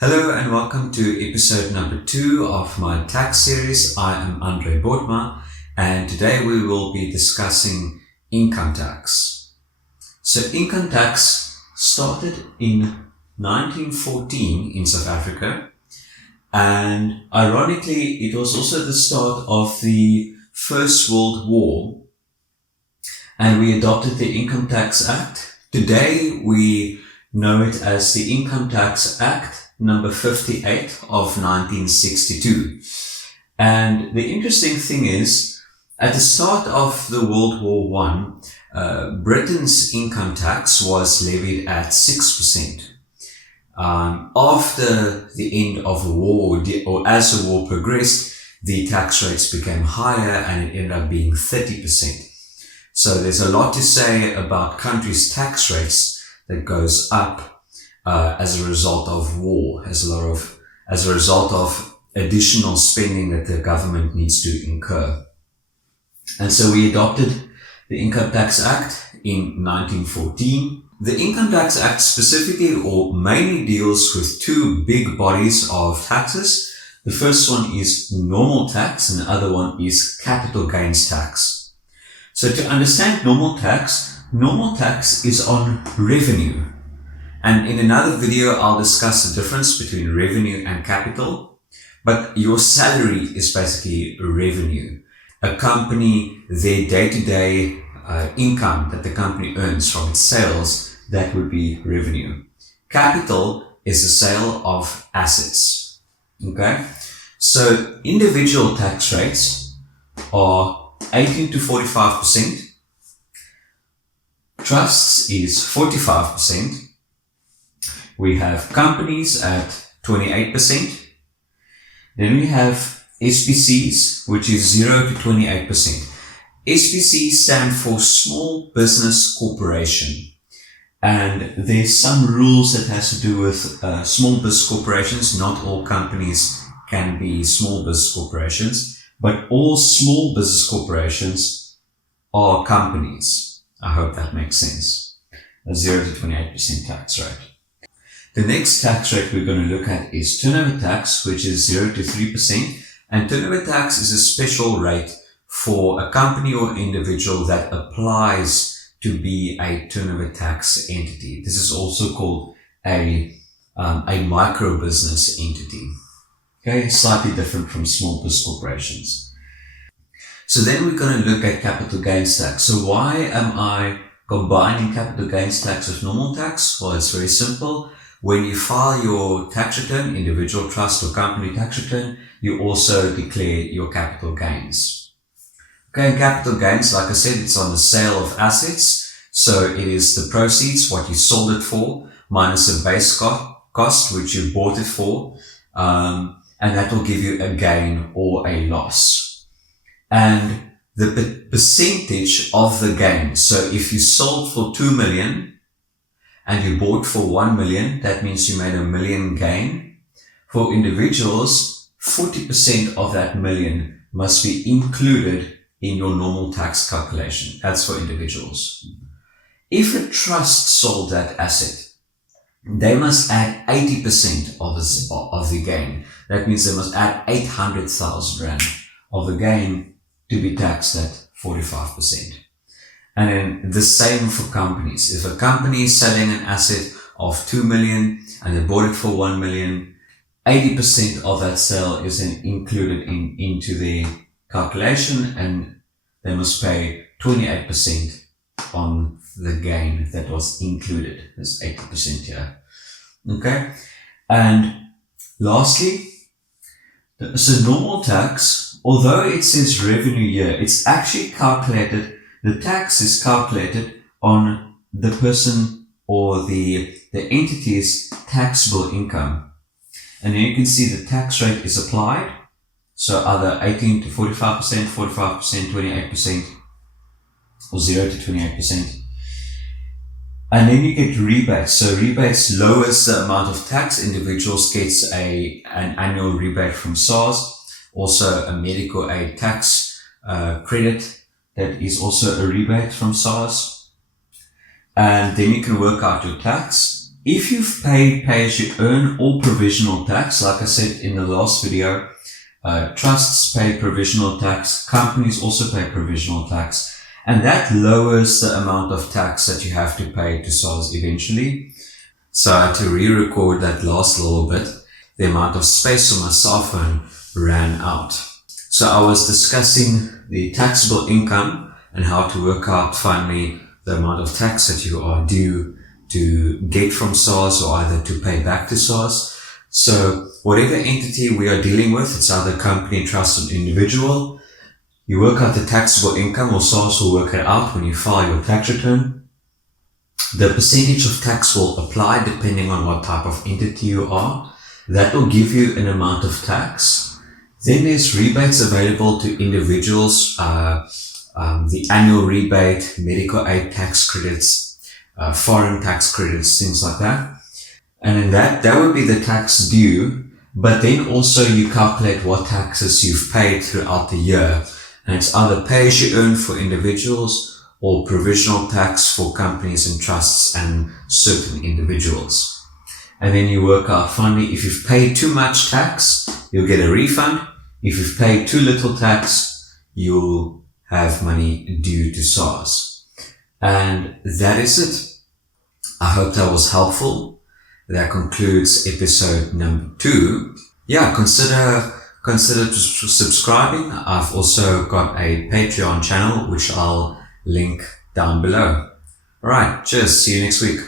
Hello and welcome to episode number 2 of my tax series. I am Andre Bortma and today we will be discussing income tax. So income tax started in 1914 in South Africa, and ironically it was also the start of the First World War, and we adopted the Income Tax Act. Today we know it as the Income Tax Act number 58 of 1962. And the interesting thing is, at the start of the World War One, Britain's income tax was levied at 6%. After the end of the war, or as the war progressed, the tax rates became higher and it ended up being 30%. So there's a lot to say about countries' tax rates that goes up as a result of war, as a result of additional spending that the government needs to incur. And so we adopted the Income Tax Act in 1914. The Income Tax Act specifically or mainly deals with two big bodies of taxes. The first one is normal tax and the other one is capital gains tax. So to understand normal tax is on revenue. And in another video, I'll discuss the difference between revenue and capital. But your salary is basically revenue. A company, their day-to-day income that the company earns from its sales, that would be revenue. Capital is the sale of assets. Okay? So individual tax rates are 18 to 45%. Trusts is 45%. We have companies at 28%. Then we have SPCs, which is 0 to 28%. SPCs stand for Small Business Corporation. And there's some rules that has to do with small business corporations. Not all companies can be small business corporations, but all small business corporations are companies. I hope that makes sense. A 0 to 28% tax rate. The next tax rate we're going to look at is turnover tax, which is 0 to 3%. And turnover tax is a special rate for a company or individual that applies to be a turnover tax entity. This is also called a micro business entity. Okay, slightly different from small business corporations. So then we're going to look at capital gains tax. So why am I combining capital gains tax with normal tax? Well, it's very simple. When you file your tax return, individual trust or company tax return, you also declare your capital gains. Okay, capital gains, like I said, it's on the sale of assets. So it is the proceeds, what you sold it for, minus the base cost, which you bought it for. And that will give you a gain or a loss. And the percentage of the gain. So if you sold for 2 million, and you bought for 1 million, that means you made a million gain. For individuals, 40% of that million must be included in your normal tax calculation. That's for individuals. If a trust sold that asset, they must add 80% of the gain. That means they must add 800,000 Rand of the gain to be taxed at 45%. And then the same for companies. If a company is selling an asset of 2 million and they bought it for 1 million, 80% of that sale is then included into the calculation, and they must pay 28% on the gain that was included. There's 80% here. Okay. And lastly, so normal tax, although it says revenue here, it's actually calculated. The tax is calculated on the person or the entity's taxable income. And then you can see the tax rate is applied. So either 18 to 45%, 45%, 28%, or 0 to 28%. And then you get rebates. So rebates lowers the amount of tax. Individuals gets an annual rebate from SARS. Also a medical aid tax credit. That is also a rebate from SARS. And then you can work out your tax. If you've paid pay-as-you-earn or provisional tax, like I said in the last video, trusts pay provisional tax, companies also pay provisional tax, and that lowers the amount of tax that you have to pay to SARS eventually. So I had to re-record that last little bit. The amount of space on my cell phone ran out. So I was discussing the taxable income and how to work out finally the amount of tax that you are due to get from SARS or either to pay back to SARS. So whatever entity we are dealing with, it's either company, trust, or individual, you work out the taxable income, or SARS will work it out when you file your tax return. The percentage of tax will apply depending on what type of entity you are. That will give you an amount of tax. Then there's rebates available to individuals, the annual rebate, medical aid tax credits, foreign tax credits, things like that. And in that would be the tax due, but then also you calculate what taxes you've paid throughout the year. And it's either pay as you earn for individuals or provisional tax for companies and trusts and certain individuals. And then you work out finally, if you've paid too much tax, you'll get a refund. If you've paid too little tax, you'll have money due to SARS. And that is it. I hope that was helpful. That concludes episode number 2. Yeah, consider subscribing. I've also got a Patreon channel, which I'll link down below. Alright, cheers. See you next week.